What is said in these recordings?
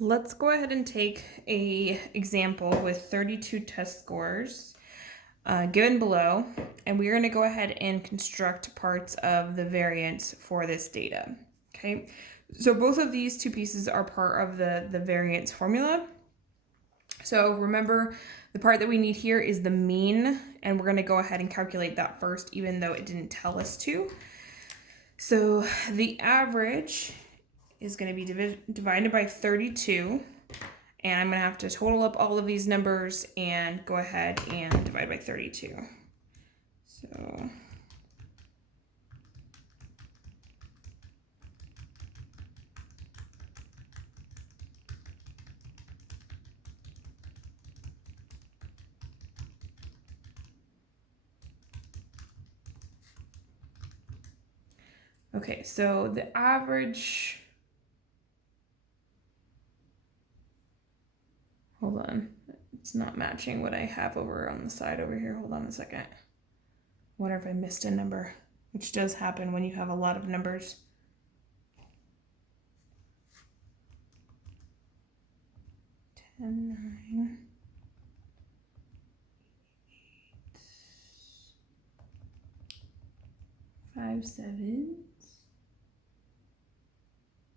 Let's go ahead and take a example with 32 test scores given below, and we're going to go ahead and construct parts of the variance for this data. Okay, so both of these two pieces are part of the variance formula. So remember, the part that we need here is the mean, and we're going to go ahead and calculate that first, even though it didn't tell us to. So the average is going to be divided by 32. And I'm going to have to total up all of these numbers and go ahead and divide by 32. So okay, so the average, hold on, it's not matching what I have over on the side over here. Hold on a second. I wonder if I missed a number, which does happen when you have a lot of numbers. Ten, 9, 5, 7.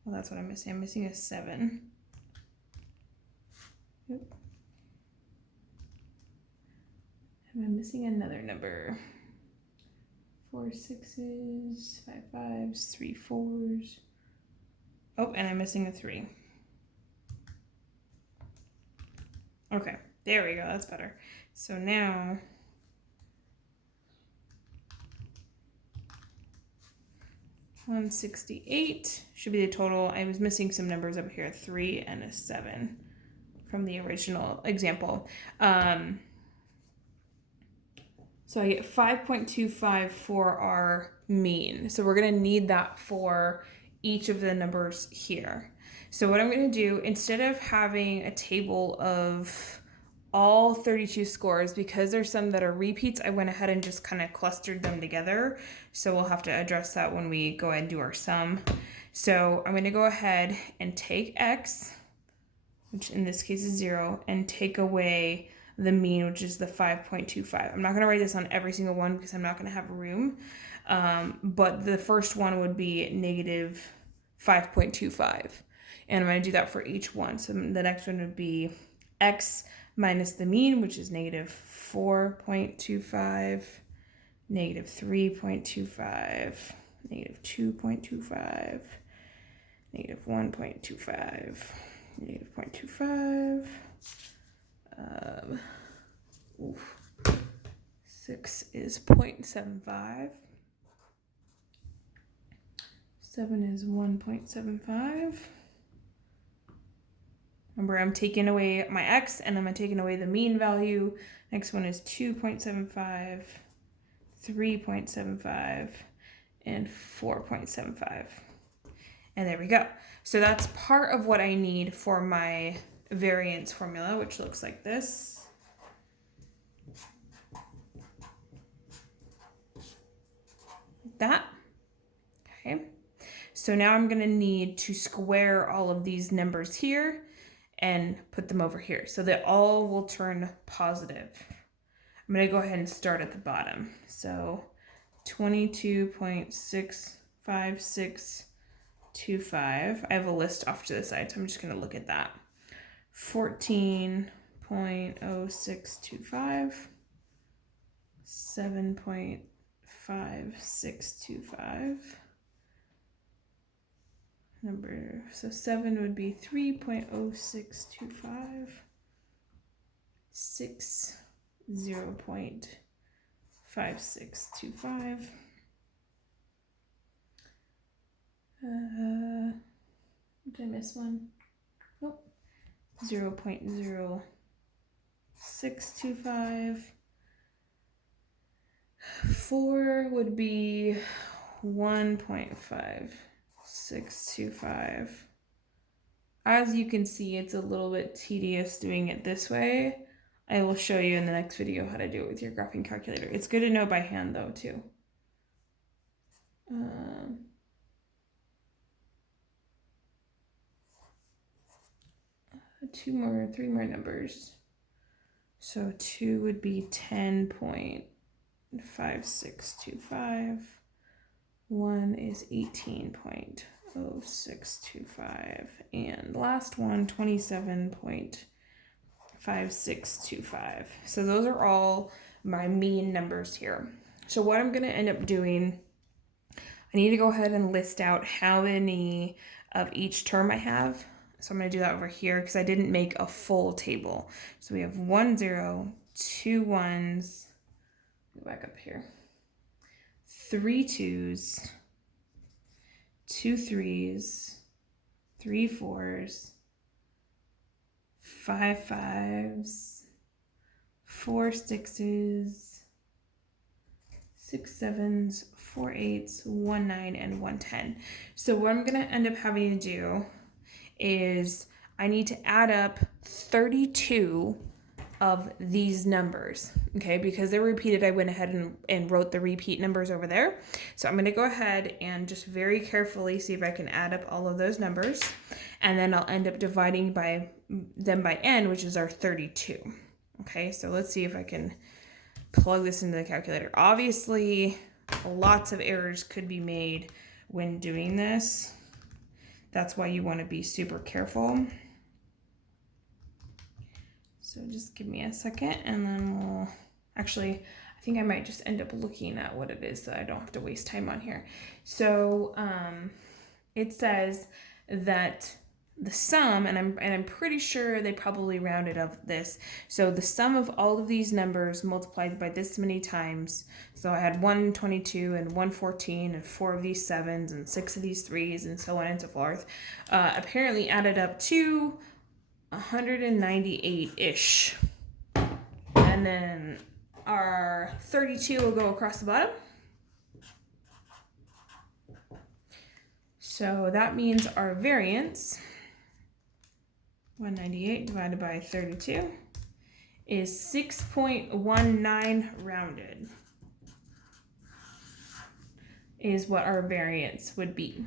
Well, that's what I'm missing. I'm missing a 7. Yep. And I'm missing another number. 4 6s, 5 5s, 3 4s. Oh, and I'm missing a 3. Okay, there we go. That's better. So now $168 should be the total. I was missing some numbers up here, 3 and a 7 from the original example. So I get 5.25 for our mean. So we're going to need that for each of the numbers here. So what I'm going to do, instead of having a table of all 32 scores, because there's some that are repeats, I went ahead and just kind of clustered them together. So we'll have to address that when we go ahead and do our sum. So I'm going to go ahead and take x, which in this case is 0, and take away the mean, which is the 5.25. I'm not going to write this on every single one because I'm not going to have room. But the first one would be negative 5.25. And I'm going to do that for each one. So the next one would be x minus the mean, which is negative 4.25, negative 3.25, negative 2.25, negative 1.25, negative 0.25. 6 is 0.75. 7 is 1.75. Remember, I'm taking away my x and I'm taking away the mean value. Next one is 2.75, 3.75, and 4.75. And there we go. So that's part of what I need for my variance formula, which looks like this. Like that. Okay. So now I'm going to need to square all of these numbers here and put them over here so that all will turn positive. I'm going to go ahead and start at the bottom. So 22.65625. I have a list off to the side, so I'm just going to look at that. 14.0625, 7.5625. So 7 would be 3.0625, 6 0.5625. Did I miss one? Nope. 0.0625. 4 would be 1.5625. As you can see, it's a little bit tedious doing it this way. I will show you in the next video how to do it with your graphing calculator. It's good to know by hand though too. three more numbers. So 2 would be 10.5625. 1 is 18.0625. And last one, 27.5625. So those are all my mean numbers here. So what I'm going to end up doing, I need to go ahead and list out how many of each term I have. So I'm going to do that over here because I didn't make a full table. So we have 1 0, 2 1s, go back up here, 3 2s, 2 3s, 3 4s, 5 5s, 4 6s, 6 7s, 4 8s, 1 9, and 1 10. So what I'm going to end up having to do is I need to add up 32 of these numbers, okay? Because they're repeated, I went ahead and wrote the repeat numbers over there. So I'm gonna go ahead and just very carefully see if I can add up all of those numbers, and then I'll end up dividing them by n, which is our 32. Okay, so let's see if I can plug this into the calculator. Obviously, lots of errors could be made when doing this. That's why you want to be super careful. So just give me a second and then we'll actually, I think I might just end up looking at what it is so I don't have to waste time on here. So it says that the sum, and I'm pretty sure they probably rounded up this. So the sum of all of these numbers multiplied by this many times. So I had 122 and 114 and 4 of these 7s and 6 of these 3s and so on and so forth. Apparently added up to 198-ish. And then our 32 will go across the bottom. So that means our variance, 198 divided by 32, is 6.19 rounded, is what our variance would be.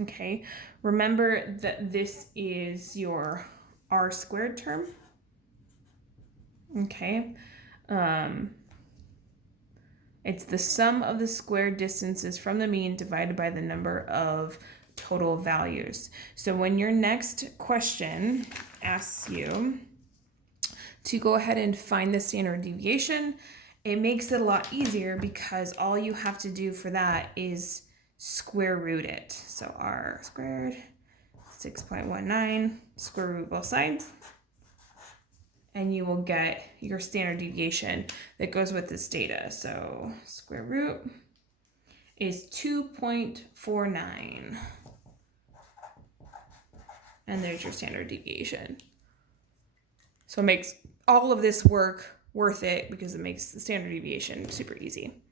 Okay, remember that this is your r squared term. Okay, it's the sum of the squared distances from the mean divided by the number of total values. So when your next question asks you to go ahead and find the standard deviation, it makes it a lot easier because all you have to do for that is square root it. So r squared, 6.19, square root both sides, and you will get your standard deviation that goes with this data. So square root is 2.49. And there's your standard deviation. So it makes all of this work worth it because it makes the standard deviation super easy.